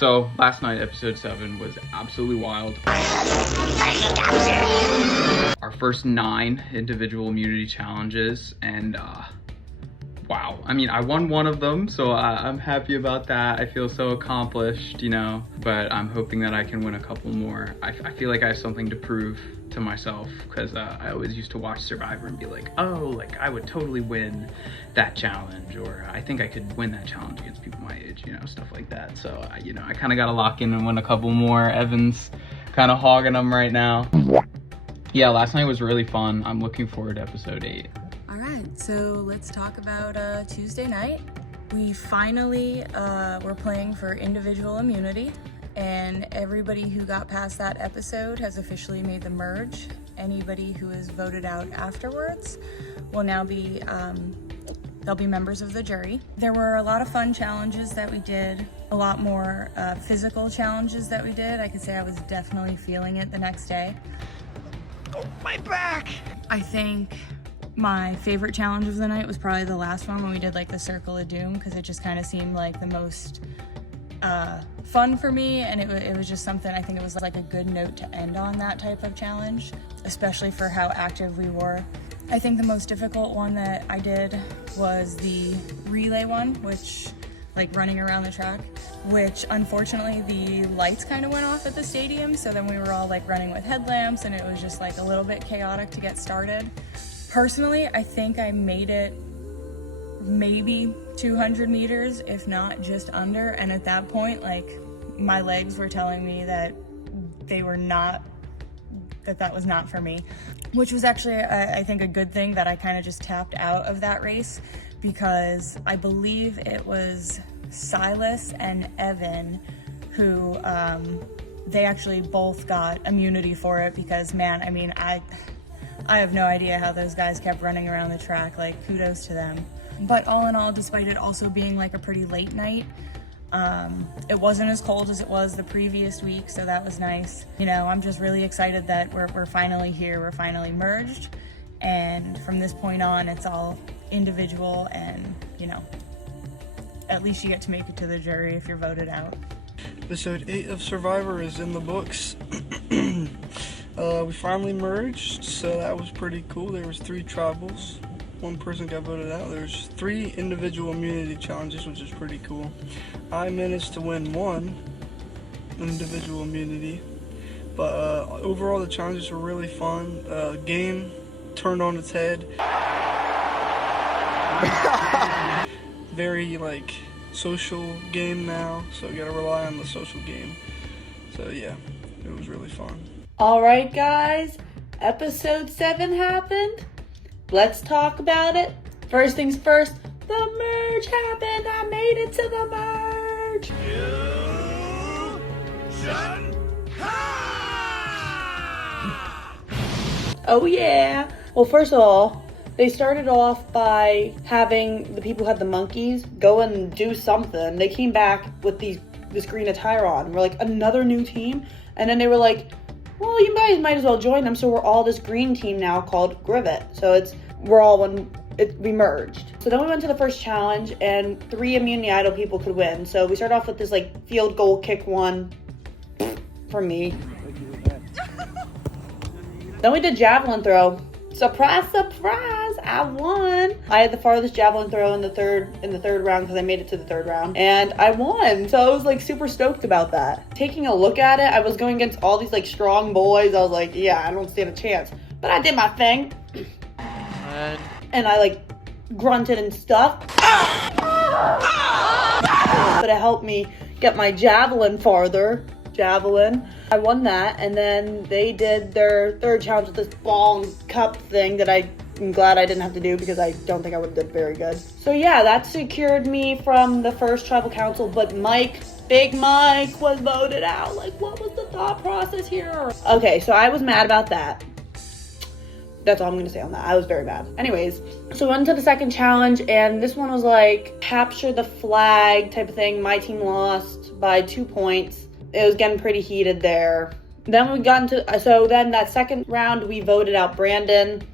So last night, episode 7 was absolutely wild. Our first 9 individual immunity challenges, and wow. I mean, I won one of them, so I'm happy about that. I feel so accomplished, you know, but I'm hoping that I can win a couple more. I feel like I have something to prove to myself, because I always used to watch Survivor and be like, oh, like I would totally win that challenge, or I think I could win that challenge against people my age, you know, stuff like that. So, you know, I kind of got to lock in and win a couple more. Evan's kind of hogging them right now. Yeah, last night was really fun. I'm looking forward to episode 8. All right, so let's talk about Tuesday night. We finally were playing for individual immunity, and everybody who got past that episode has officially made the merge. Anybody who is voted out afterwards will now be, they'll be members of the jury. There were a lot of fun challenges that we did, a lot more physical challenges that we did. I could say I was definitely feeling it the next day. Oh, my back! I think my favorite challenge of the night was probably the last one when we did like the Circle of Doom, because it just kind of seemed like the most fun for me, and it was just something, I think it was like a good note to end on that type of challenge, especially for how active we were. I think the most difficult one that I did was the relay one, which like running around the track, which unfortunately the lights kind of went off at the stadium, so then we were all like running with headlamps, and it was just like a little bit chaotic to get started. Personally, I think I made it maybe 200 meters, if not just under, and at that point, like, my legs were telling me that they were not, that was not for me, which was actually, I think, a good thing that I kind of just tapped out of that race, because I believe it was Silas and Evan who, they actually both got immunity for it, because, man, I mean, I have no idea how those guys kept running around the track. Like, kudos to them. But all in all, despite it also being like a pretty late night, it wasn't as cold as it was the previous week, so that was nice. You know, I'm just really excited that we're finally here, we're finally merged, and from this point on, it's all individual, and, you know, at least you get to make it to the jury if you're voted out. Episode 8 of Survivor is in the books. We finally merged, so that was pretty cool. There was 3 tribals. 1 person got voted out. There's 3 individual immunity challenges, which is pretty cool. I managed to win 1 individual immunity, but overall the challenges were really fun. Game turned on its head. Very like social game now, so you gotta rely on the social game. So yeah, it was really fun. Alright guys, episode 7 happened. Let's talk about it. First things first, the merge happened. I made it to the merge. Oh yeah. Well, first of all, they started off by having the people who had the monkeys go and do something. They came back with this green attire on. We're like, another new team? And then they were like, well, you guys might as well join them. So we're all this green team now called GRIVET. So we merged. So then we went to the first challenge, and 3 immunity idol people could win. So we started off with this like field goal kick one for me. Then we did javelin throw. Surprise, surprise, I won. I had the farthest javelin throw in the third round, because I made it to the 3rd round, and I won. So I was like super stoked about that. Taking a look at it, I was going against all these like strong boys. I was like, yeah, I don't stand a chance. But I did my thing. And I like grunted and stuff. But it helped me get my javelin farther. I won that, and then they did their 3rd challenge with this ball cup thing that I'm glad I didn't have to do, because I don't think I would have did very good. So yeah, that secured me from the first tribal council, but Big Mike was voted out. Like, what was the thought process here? Okay, so I was mad about that. That's all I'm gonna say on that. I was very mad. Anyways, so we went to the 2nd challenge, and this one was like capture the flag type of thing. My team lost by 2 points. It was getting pretty heated there. Then we got into, so then that 2nd round, we voted out Brandon.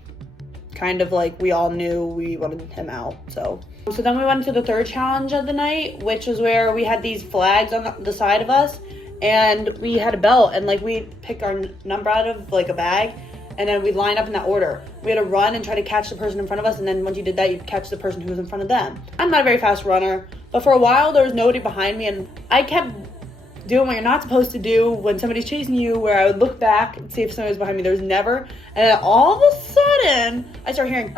kind of like we all knew we wanted him out. So then we went to the third challenge of the night, which was where we had these flags on the side of us, and we had a belt, and like we pick our number out of like a bag, and then we'd line up in that order. We had to run and try to catch the person in front of us, and then once you did that, you'd catch the person who was in front of them. I'm not a very fast runner, but for a while there was nobody behind me, and I kept doing what you're not supposed to do when somebody's chasing you, where I would look back and see if somebody was behind me. There was never. And then all of a sudden, I start hearing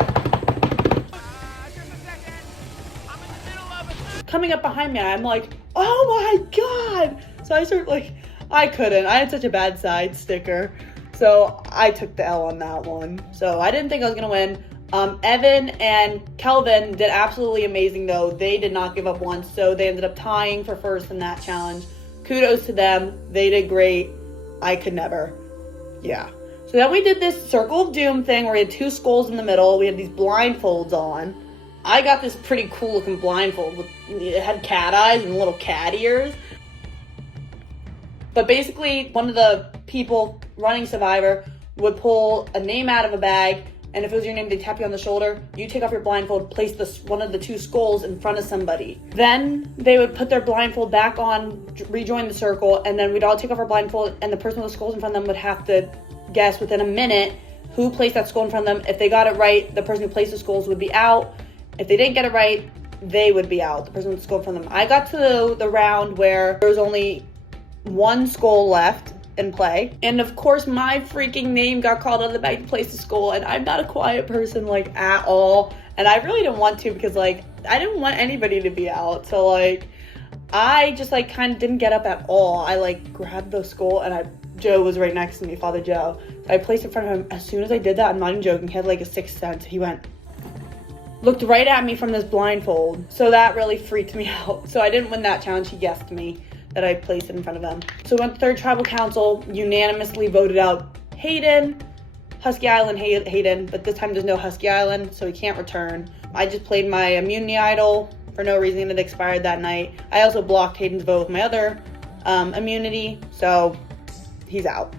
coming up behind me. I'm like, oh my God. So I start like, I couldn't. I had such a bad side sticker. So I took the L on that one. So I didn't think I was going to win. Evan and Kelvin did absolutely amazing though. They did not give up once. So they ended up tying for first in that challenge. Kudos to them. They did great. I could never. Yeah. So then we did this Circle of Doom thing where we had two skulls in the middle. We had these blindfolds on. I got this pretty cool looking blindfold. It had cat eyes and little cat ears. But basically, one of the people running Survivor would pull a name out of a bag, and if it was your name, they'd tap you on the shoulder. You take off your blindfold, place one of the two skulls in front of somebody. Then they would put their blindfold back on, rejoin the circle, and then we'd all take off our blindfold, and the person with the skulls in front of them would have to guess within a minute who placed that skull in front of them. If they got it right, the person who placed the skulls would be out. If they didn't get it right, they would be out, the person with the skull in front of them. I got to the round where there was only one skull left in play, and of course my freaking name got called out of the bag to place the skull, and I'm not a quiet person like at all, and I really didn't want to because like I didn't want anybody to be out. So like I just like kind of didn't get up at all. I like grabbed the skull, and Joe was right next to me, Father Joe, so I placed it in front of him. As soon as I did that, I'm not even joking, he had like a sixth sense. He looked right at me from this blindfold, so that really freaked me out. So I didn't win that challenge. He guessed me that I placed it in front of them. So we went to third tribal council, unanimously voted out Hayden, Husky Island Hayden, but this time there's no Husky Island, so he can't return. I just played my immunity idol for no reason. It expired that night. I also blocked Hayden's vote with my other immunity, so he's out.